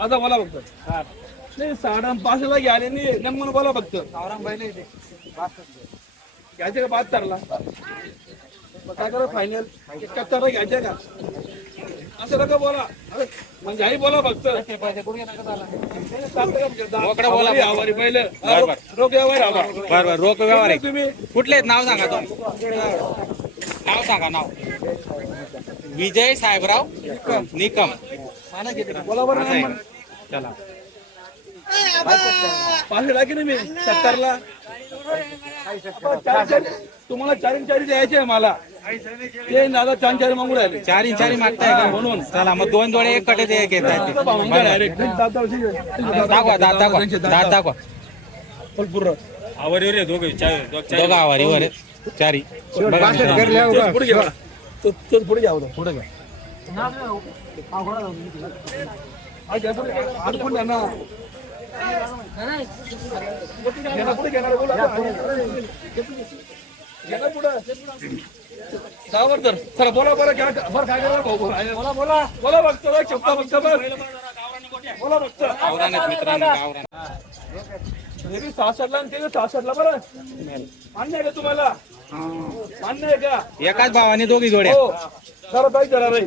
आता बोला फक्त नाही साडा पाचला घ्याले नाही नंबर बोला फक्त घ्यायचे का बहात्तरला? मग काय करा फायनल एकाहत्तरला घ्यायचे का? असं नका बोला. अरे, म्हणजे आई बोला फक्त. रोकडं बोला. आवारी पहिलं. रोग यावर आवा बर बर रोख व्यवहार आहे. तुम्ही कुठले आहेत? नाव सांगा तुम्ही. नाव सांगा नाव. विजय साहेबराव निकम. नंबर चला. पाचशे की नाही मी? सत्तरला? तुम्हाला चारी चारी द्यायचे आहे मला. ते दादा चार चारी मागू राहिले. चारी चारी मागताय का? म्हणून. चला मग दोन जोडे एक कटे ते घेत आहेत ते. डायरेक्ट दाखवा दात दाखवा दात दाखवा फुलपूर. आवारीवर आहे दोघे दोघं आवारीवर चारी. पुढे घ्या. पुढे घ्या. पुढे घ्या हा, ना. बोला. तर. बोला बरं घ्या बरं काय भाऊ बोला बोला बोला बघतो बघ, शब्द बघतो बघ बोला बघतो गावरान आहेत आणि ते सासरला बरं आणणार तुम्हाला एकाच भावाने दोघी जोड्या हो जरा पाहिजे जरा रे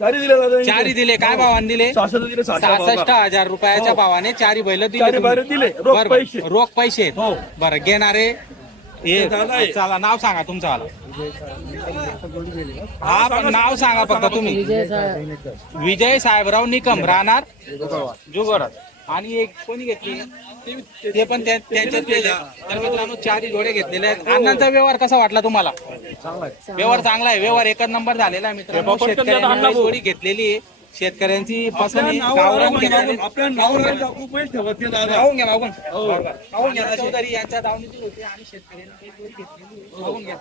चारी दिले दादा चारी दिले. काय भावाने दिले? सहासष्ट दिले सहासष्ट हजार रुपयाच्या भावाने चारी बैल दिले चारी. दिले. रोख बरं, पैसे. रोख पैसे आहेत. हो. बरं घेणारे हे दादा आहे. चला नाव सांगा तुमचं वाला हा पण नाव सांगा फक्त तुम्ही. विजय साहेबराव निकम राहणार. जुगड आणि एक कोणी घेतली? ते पण त्या- त्यांच्यात तर मित्रांनो चारही जोडे घेतलेले आहेत. अण्णांचा व्यवहार कसा वाटला तुम्हाला? व्यवहार चांगला आहे. व्यवहार एकच नंबर झालेला आहे मित्रांनो. शेतकऱ्यांनी जोडी घेतलेली. आहे शेतकऱ्यांची पसंती गावरान आपल्या नावावर खूप पैसे ठेवत नाही दादा. पाहून घ्या मागून पाहून घ्या चौधरी यांच्या दावणीची होती आणि शेतकऱ्यांनी जोडी घेतलेली. आहे. पाहून घ्या.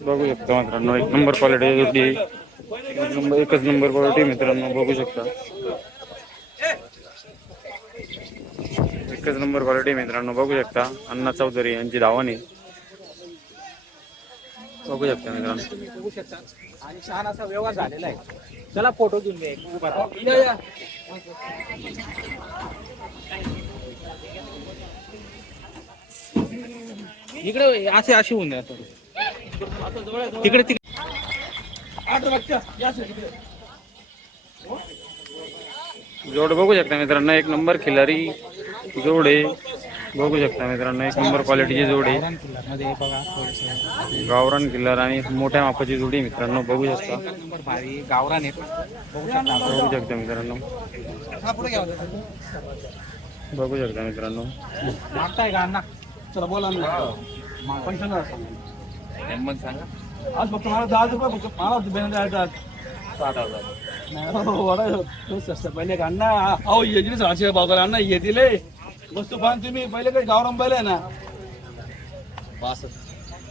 बघू शकतो मित्रांनो एक नंबर क्वालिटी होती एक नंबर एकच नंबर क्वालिटी मित्रांनो बघू शकता. एकच नंबर क्वालिटी मित्रांनो बघू शकता अण्णा चौधरी यांची धावणी बघू शकता मित्रांनो तुम्ही बघू शकता आणि छान असा व्यवहार झालेला आहे चला फोटो घेऊन घ्या एक. उभा राहा. इकडे असे असे होऊन थोडं. तिकडे तिकडे. जोड बघू शकता मित्रांनो एक नंबर खिलारी जोड आहे बघू शकता मित्रांनो एक नंबर क्वालिटीचे जोड आहे गावरान किल्लर आणि मोठ्या मापाची जोडी मित्रांनो बघू शकता बघू शकता मित्रांनो बघू शकता मित्रांनो पहिले अण्णा अहो येतील सहाशे बाजार अण्णा येतील वस्तू पाहून तुम्ही पहिले काही गावराम पहिले ना.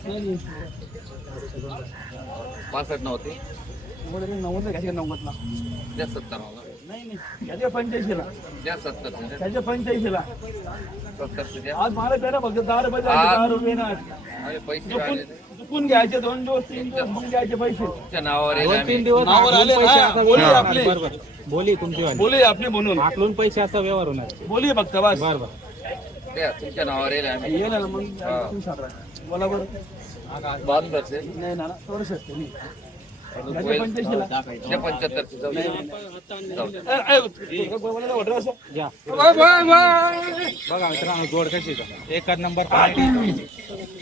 नाही, नाही. पासष्ट नव्हते नव्वद घ्यायचे का नव्वदला द्या सत्तर नाही नाही. घ्यायचे पंच्याऐंशीला. द्या सत्तर द्या त्याच्या पंच्याऐंशीला. सत्तरचे द्या. आज मला पेरा फक्त दहा रुपये द्यायचे, दहा रुपये ना अरे पैसे चुकून आले चुकून घ्यायचे दोन दिवस तीन दिवस मग घ्यायचे पैसे. तुमच्या नावावर येईल दोन आम्ही. तीन दिवस नावावर आकलून आले पैसे ना, असा बोली आपली. बरोबर बोली तुमची वाली. बोली आपली म्हणून. आकलून पैसे असा व्यवहार होणार. बोली फक्त बस. बर बर. द्या तुमच्या नावावर येईल आम्ही ये ना मग? तुम्ही सांगा. बोला बरं. बहात्तरचे नाही ना थोडंसं असते नाही. बघा मित्रांनो जोड कशी आहे नंबर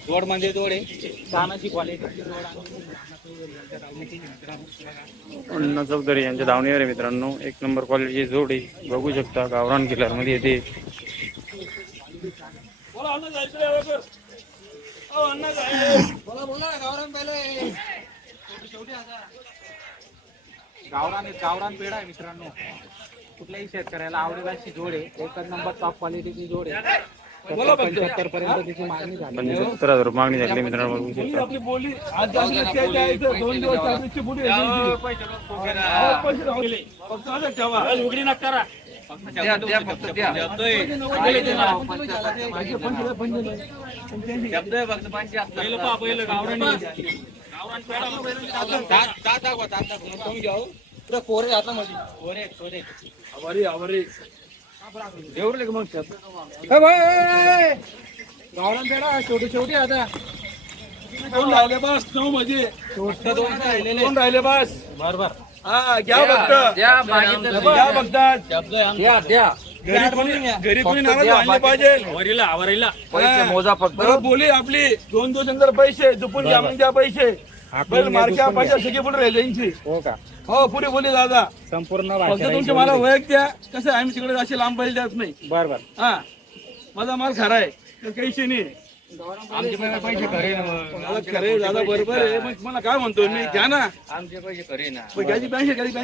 जोड म्हणजे जोड आहे छानाची क्वालिटी चौधरी यांच्या धावणीवर आहे मित्रांनो एक नंबर क्वालिटीची जोड आहे बघू शकता गावरान किलरमध्ये येते बोला, बोला गावरान पहिले लवकर. अहो, अण्णा जायचं. गावरान गावरान पेढा आहे मित्रांनो. कुठल्याही शेतकऱ्याला आवडेल अशी जोड आहे एकच नंबर टॉप क्वालिटीची जोड आहे. पंच्याहत्तर पर्यंत तिची मागणी झाली. पंच्याहत्तर हजार मागणी झाली मित्रांनो बघू बोली शकता आपली बोली. आज जास्त काय द्यायचं दोन दिवस आहे. अहो, पैसे राहू. फक्त असं ठेवा. फक्त द्या दात दात दाखवा दात दाखवा कोरे हातामध्ये कोरे कोरे का मग गावरान छोटी छोटी आता दोन राहिले बस नऊ म्हणजे छोटं दोन राहिलेले दोन राहिले बस बरोबर हा घ्या फक्त द्या मागितलं घ्या फक्त द्या द्या घरी कोणी नाराज आणले पाहिजे पैसे मोजा फक्त बोली आपली दोन दोन नंतर पैसे दुपून द्या मग द्या पैसे. बैल मार्क्या सगळी राहिले यांची. हो का? हो बोली दादा संपूर्ण फक्त भाषा तुमचे मला वैयक द्या. कसं आहे, आम्ही तिकडे असे लांब बैल नाही. बरोबर हा. माझा माल खरा आहे. काही नाही. आमचे पैसे खरे मला खरे दादा बरोबर आहे. मग काय म्हणतो मी घ्या ना. आमचे पैसे खरे ना.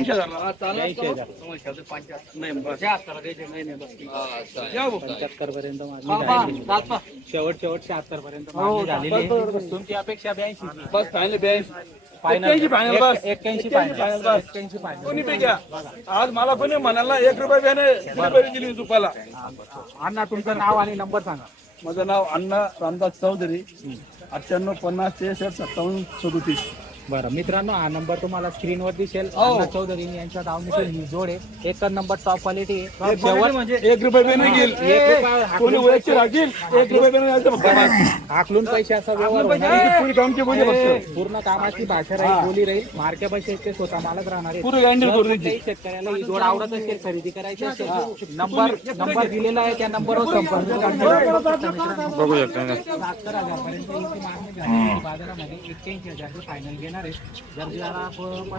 हजार तुम्हाला हा, झाली. शेवट शेवट शहात्तर पर्यंत आहे. तुमची अपेक्षा ब्याऐंशी बस फायनल ब्याऐंशी. फायनल एक्क्याऐंशी फायनल बस. एक्क्याऐंशी फायनल बस. एक्क्याऐंशी फायनल कोणी पे घ्या? आज मला कोणी म्हणाला एक रुपया दिली तुपाला. अण्णा तुमचं नाव आणि नंबर सांगा. माझं नाव अण्णा रामदास चौधरी अठ्ठ्याण्णव पन्नास त्रेसष्ट सत्तावन्न सदोतीस. बरं मित्रांनो हा नंबर तुम्हाला स्क्रीनवर दिसेल. हो. अण्णा चौधरी यांच्या दावणीची ही जोड आहे. एकच नंबर टॉप क्वालिटी आहे. एक रुपये म्हणजे एक रुपये ब्याने घेईल एक रुपया कोणी हाकलून वयचे राखील एक रुपये ब्याने द्यायचं फक्त. हाकलून पैसे असा व्यवहार होणार. आहे. पुरी कामची बोली फक्त पूर्ण कामाची भाषा राहील. बोली राहील. मार्के पैसे ते स्वतः मालच राहणार आहे पुरी गॅरंटी करून कुठल्याही शेतकऱ्याला ही जोड आवडत असेल खरेदी करायची असेल नंबर नंबर दिलेला आहे त्या नंबरवर संपर्क करा. बघू शकता मागणी झाली. बाजारामध्ये एक्क्याऐंशी हजारचं फायनल घेणार आहे जर जरा प-